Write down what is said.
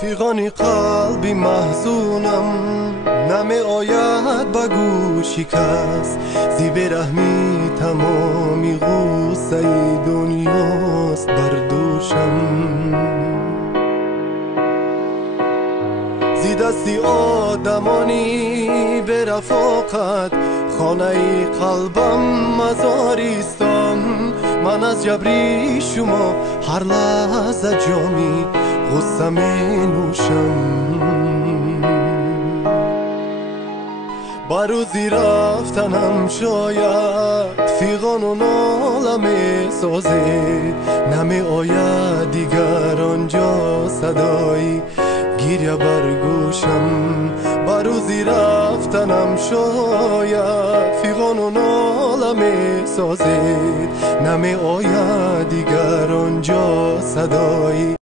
فیغانی قلبی محزونم نمی آید به گوشی کس زی برحمی تمامی غوصه دنیاست بر دوشم زی دستی آدمانی به رفاقت خانه قلبم مزاریستان من از جبری شما هر لحظه جامی غصه می نوشم با روزی رفتنم شاید فیغان و ناله می سازه نمی آید دیگر آنجا صدای گیریه بر گوشم با روزی رفتنم شاید فیغان و ناله می سازه نمی آید دیگر آنجا صدای